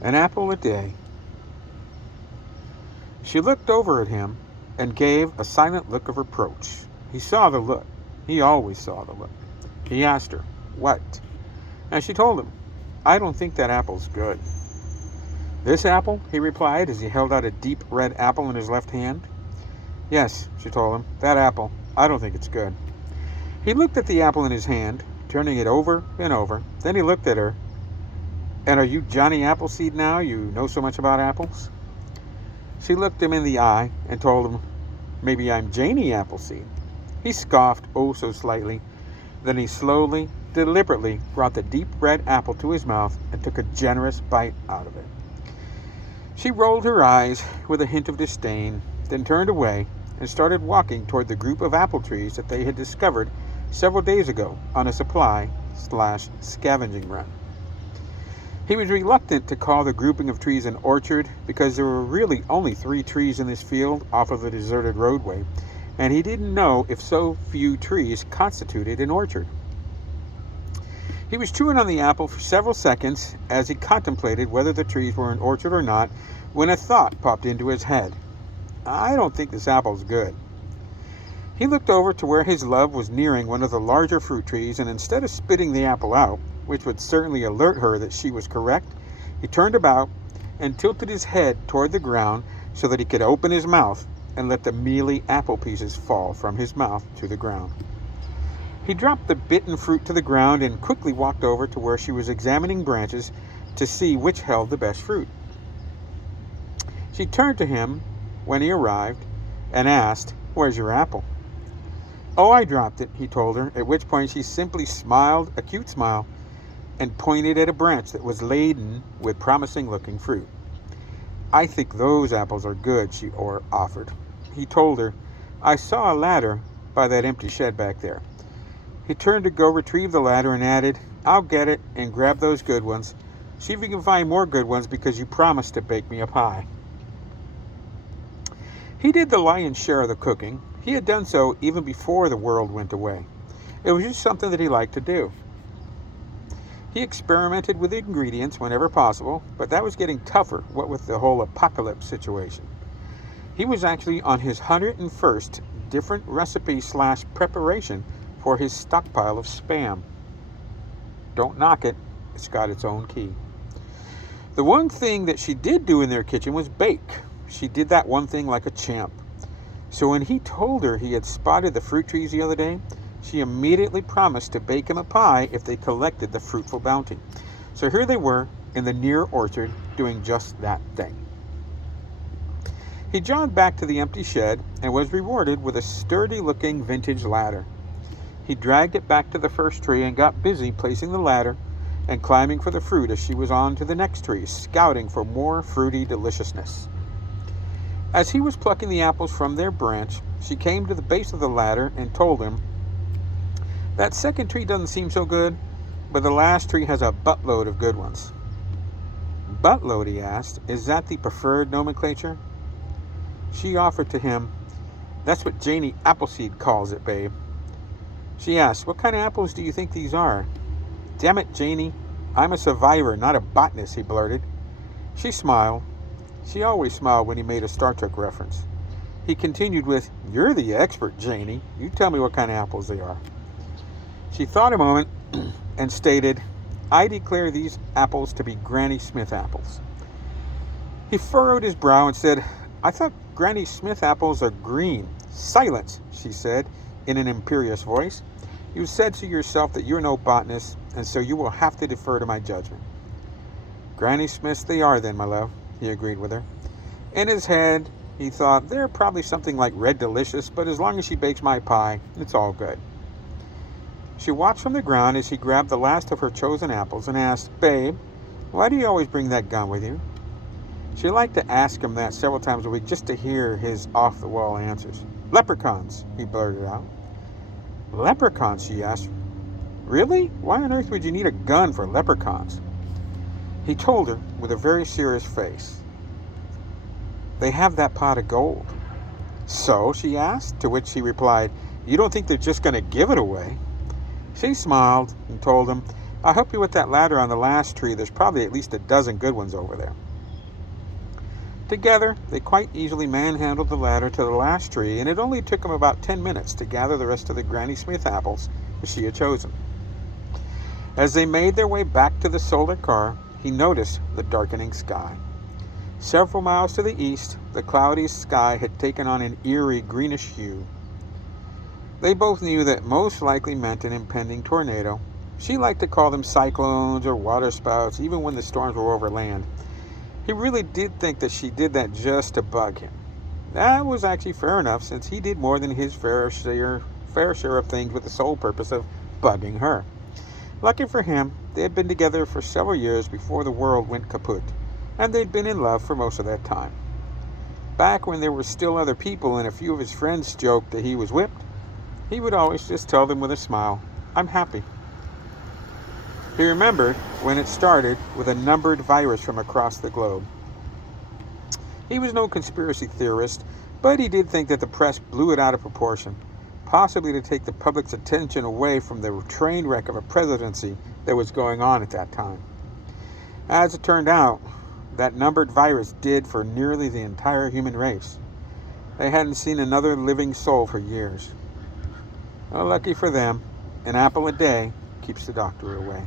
An apple a day. She looked over at him and gave a silent look of reproach. He saw the look. He always saw the look. He asked her, "What?" And she told him, "I don't think that apple's good." "This apple?" he replied as he held out a deep red apple in his left hand. "Yes," she told him, "that apple. I don't think it's good." He looked at the apple in his hand, turning it over and over. Then he looked at her. "And are you Johnny Appleseed now? You know so much about apples?" She looked him in the eye and told him, "Maybe I'm Janie Appleseed." He scoffed, oh so slightly. Then he slowly, deliberately brought the deep red apple to his mouth and took a generous bite out of it. She rolled her eyes with a hint of disdain, then turned away and started walking toward the group of apple trees that they had discovered several days ago on a supply/scavenging run. He was reluctant to call the grouping of trees an orchard because there were really only 3 trees in this field off of the deserted roadway, and he didn't know if so few trees constituted an orchard. He was chewing on the apple for several seconds as he contemplated whether the trees were an orchard or not when a thought popped into his head. "I don't think this apple's good." He looked over to where his love was nearing one of the larger fruit trees, and instead of spitting the apple out, which would certainly alert her that she was correct, he turned about and tilted his head toward the ground so that he could open his mouth and let the mealy apple pieces fall from his mouth to the ground. He dropped the bitten fruit to the ground and quickly walked over to where she was examining branches to see which held the best fruit. She turned to him when he arrived and asked, "Where's your apple?" "Oh, I dropped it," he told her, at which point she simply smiled a cute smile and pointed at a branch that was laden with promising-looking fruit. "I think those apples are good," she offered. He told her, "I saw a ladder by that empty shed back there." He turned to go retrieve the ladder and added, "I'll get it and grab those good ones. See if you can find more good ones because you promised to bake me a pie." He did the lion's share of the cooking. He had done so even before the world went away. It was just something that he liked to do. He experimented with the ingredients whenever possible, but that was getting tougher, what with the whole apocalypse situation. He was actually on his 101st different recipe/preparation for his stockpile of Spam. Don't knock it, it's got its own key. The one thing that she did do in their kitchen was bake. She did that one thing like a champ. So when he told her he had spotted the fruit trees the other day, she immediately promised to bake him a pie if they collected the fruitful bounty. So here they were in the near orchard doing just that thing. He jogged back to the empty shed and was rewarded with a sturdy-looking vintage ladder. He dragged it back to the first tree and got busy placing the ladder and climbing for the fruit as she was on to the next tree, scouting for more fruity deliciousness. As he was plucking the apples from their branch, she came to the base of the ladder and told him, "That second tree doesn't seem so good, but the last tree has a buttload of good ones." "Buttload?" he asked. "Is that the preferred nomenclature?" She offered to him, "That's what Janie Appleseed calls it, babe." She asked, "What kind of apples do you think these are?" "Damn it, Janie, I'm a survivor, not a botanist," he blurted. She smiled. She always smiled when he made a Star Trek reference. He continued with, "You're the expert, Janie. You tell me what kind of apples they are." She thought a moment and stated, "I declare these apples to be Granny Smith apples." He furrowed his brow and said, "I thought Granny Smith apples are green." "Silence," she said in an imperious voice. "You said to yourself that you're no botanist, and so you will have to defer to my judgment." "Granny Smiths they are then, my love," he agreed with her. In his head, he thought, they're probably something like Red Delicious, but as long as she bakes my pie, it's all good. She watched from the ground as he grabbed the last of her chosen apples and asked, "Babe, why do you always bring that gun with you?" She liked to ask him that several times a week just to hear his off-the-wall answers. "Leprechauns," he blurted out. "Leprechauns?" she asked. "Really? Why on earth would you need a gun for leprechauns?" He told her with a very serious face. "They have that pot of gold." "So?" she asked, to which he replied, "You don't think they're just going to give it away?" She smiled and told him, I'll help you with that ladder on the last tree. There's probably at least a dozen good ones over there. Together, they quite easily manhandled the ladder to the last tree, and it only took them about 10 minutes to gather the rest of the Granny Smith apples that she had chosen. As they made their way back to the solar car, he noticed the darkening sky. Several miles to the east, the cloudy sky had taken on an eerie greenish hue. They both knew that most likely meant an impending tornado. She liked to call them cyclones or waterspouts, even when the storms were over land. He really did think that she did that just to bug him. That was actually fair enough, since he did more than his fair share of things with the sole purpose of bugging her. Lucky for him, they had been together for several years before the world went kaput, and they'd been in love for most of that time. Back when there were still other people and a few of his friends joked that he was whipped, he would always just tell them with a smile, "I'm happy." He remembered when it started with a numbered virus from across the globe. He was no conspiracy theorist, but he did think that the press blew it out of proportion, possibly to take the public's attention away from the train wreck of a presidency that was going on at that time. As it turned out, that numbered virus did for nearly the entire human race. They hadn't seen another living soul for years. Well, lucky for them, an apple a day keeps the doctor away.